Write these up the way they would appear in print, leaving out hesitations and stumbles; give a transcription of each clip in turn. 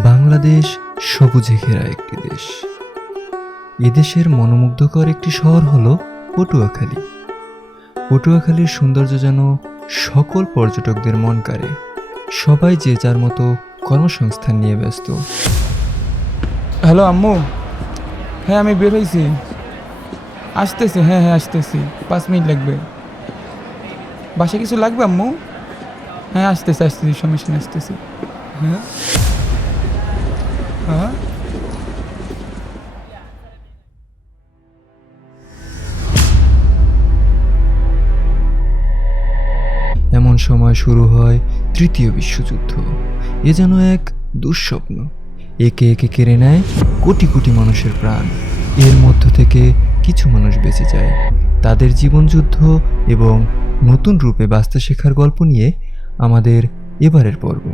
বাংলাদেশ সবুজে ঘেরা একটি দেশ। এদেশের মনোমুগ্ধকর একটি শহর হলো পটুয়াখালী। পটুয়াখালীর সৌন্দর্য যেন সকল পর্যটকদের মন কাড়ে। সবাই যে যার মতো কর্মসংস্থান নিয়ে ব্যস্ত। হ্যালো আম্মু, হ্যাঁ আমি বের হয়েছি, আসতেছি। হ্যাঁ আসতেছি, 5 মিনিট লাগবে। বাসায় কিছু লাগবে আম্মু? হ্যাঁ আসতেছি, সমস্যা নেই, আসতেছি। হ্যাঁ হ্যাঁ এমন সময় শুরু হয় তৃতীয় বিশ্বযুদ্ধ। এ যেন এক দুঃস্বপ্ন। একে একে কেড়ে নেয় কোটি কোটি মানুষের প্রাণ। এর মধ্য থেকে কিছু মানুষ বেঁচে যায়। তাদের জীবনযুদ্ধ এবং নতুন রূপে বাঁচতে শেখার গল্প নিয়ে আমাদের এবারের পর্ব।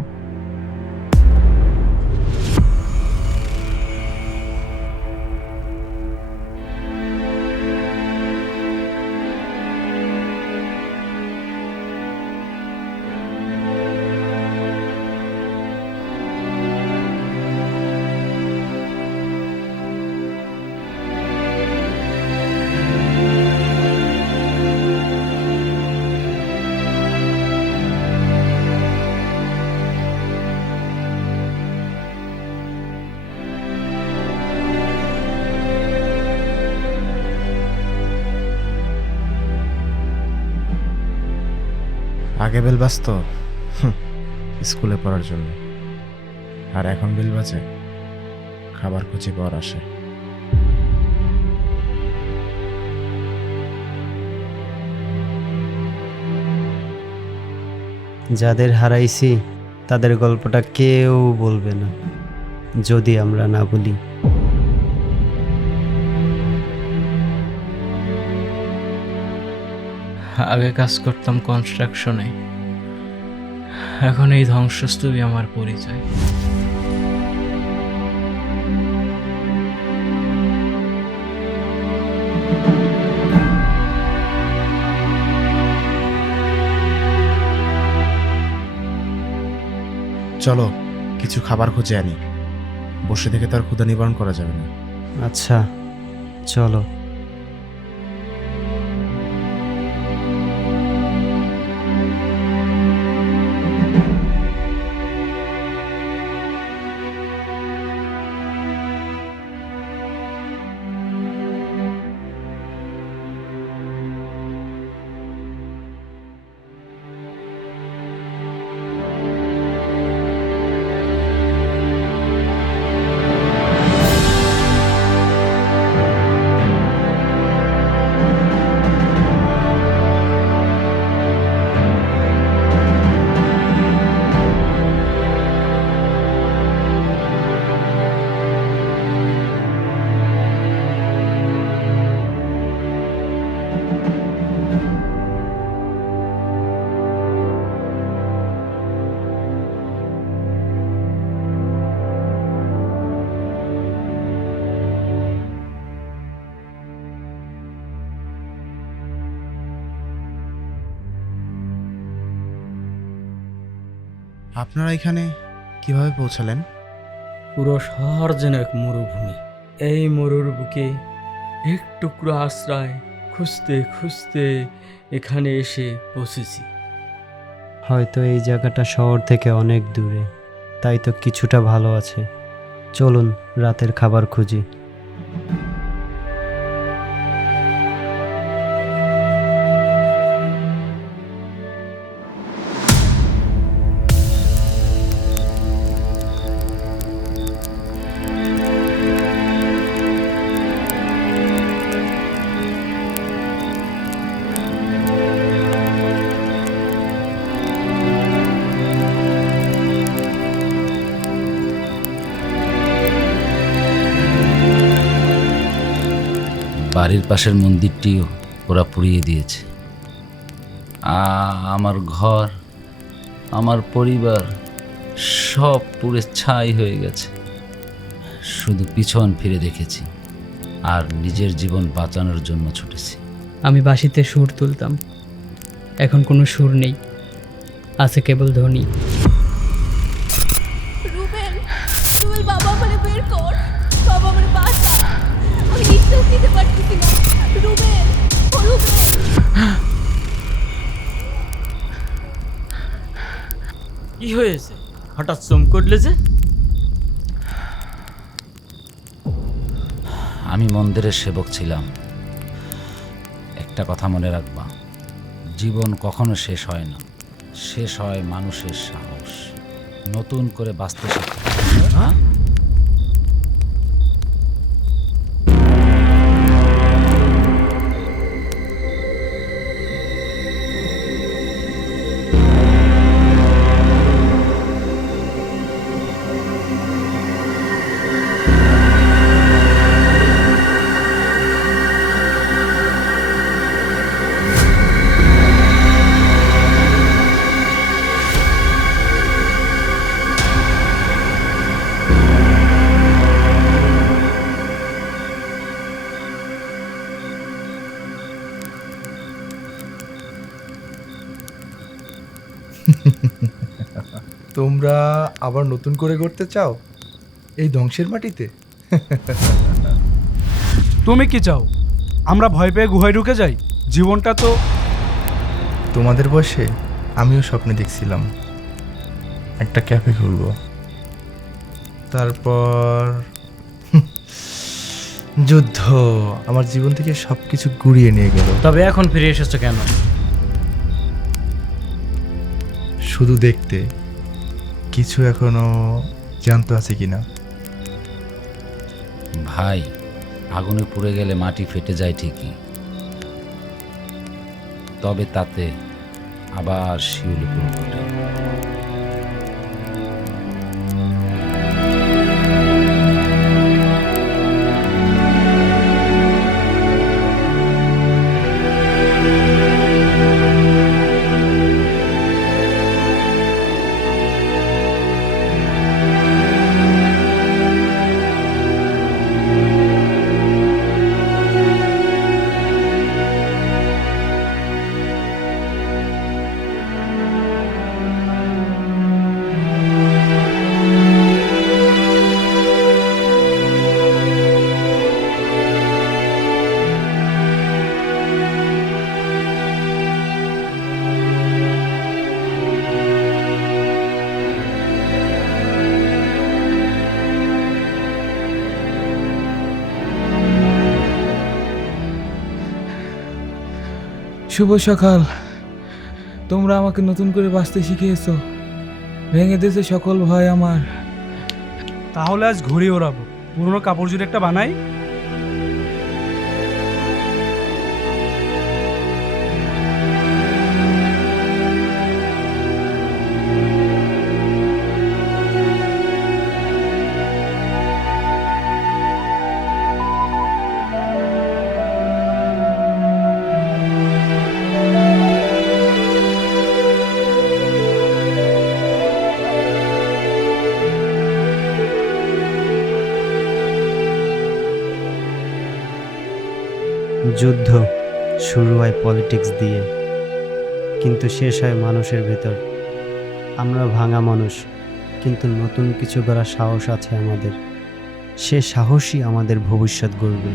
আগে বেল বাজতো স্কুলে পড়ার জন্য, আর এখন বেল বাজে খাবার খুঁজে পাওয়ার আসে। যাদের হারাইছি তাদের গল্পটা কেউ বলবে না যদি আমরা না বলি। আগে কাজ করতাম কনস্ট্রাকশনে, এখন এই ধ্বংসস্তূপই আমার পরিচয়। চলো কিছু খাবার খুঁজে আনি, বসে থেকে তার ক্ষুধা নিবারণ করা যাবে না। আচ্ছা চলো। আপনারা এখানে কিভাবে পৌঁছালেন? পুরো শহর যেন এক মরুভূমি। এই মরুর বুকে এক টুকরো আশ্রয় খুঁজতে খুঁজতে এখানে এসে পৌঁছেছি। হয়তো এই জায়গাটা শহর থেকে অনেক দূরে, তাই তো কিছুটা ভালো আছে। চলুন রাতের খাবার খুঁজি। বাড়ির পাশের মন্দিরটিও ওরা পুড়িয়ে দিয়েছে। আমার ঘর, আমার পরিবার সব পুড়ে ছাই হয়ে গেছে। শুধু পিছন ফিরে দেখেছি আর নিজের জীবন বাঁচানোর জন্য ছুটেছি। আমি বাঁশিতে সুর তুলতাম, এখন কোনো সুর নেই, আছে কেবল ধ্বনি। রুবেল কর, বাবা আমার বাঁচা। আমি নিঃশ্বাস নিতে পারতেছি না। রুবেল, ও রুবেল। কি হয়েছে? হঠাৎ চমক করলে যে? আমি মন্দিরের সেবক ছিলাম। একটা কথা মনে রাখবা, জীবন কখনো শেষ হয় না, শেষ হয় মানুষের সাহস নতুন করে বাঁচতে শেখা। তোমরা আবার নতুন করে করতে চাও এই ধ্বংসের মাটিতে? তুমি কি চাও আমরা ভয় পেয়ে গুহায় ঢুকে যাই? জীবনটা তো তোমাদের বয়সে আমিও স্বপ্নে দেখছিলাম একটা ক্যাফে খুলবো, তারপর যুদ্ধ আমার জীবন থেকে সবকিছু গুড়িয়ে নিয়ে গেল। তবে এখন ফিরে এসেছো কেন? শুধু দেখতে কিছু এখনো জানতো আছে কিনা। ভাই, আগুনে পুড়ে গেলে মাটি ফেটে যায় ঠিকই, তবে তাতে আবার শিউলি ফুল ফোটে। শুভ সকাল। তোমরা আমাকে নতুন করে বাঁচতে শিখিয়েছো, ভেঙে দিয়েছে সকল ভয় আমার। তাহলে আজ ঘুরে ওড়াবো, পুরোনো কাপড় জুড়ে একটা বানাই। যুদ্ধ শুরু হয় পলিটিক্স দিয়ে, কিন্তু শেষ হয় মানুষের ভেতর। আমরা ভাঙা মানুষ, কিন্তু নতুন কিছু করার সাহস আছে আমাদের। সে সাহসই আমাদের ভবিষ্যৎ গড়বে।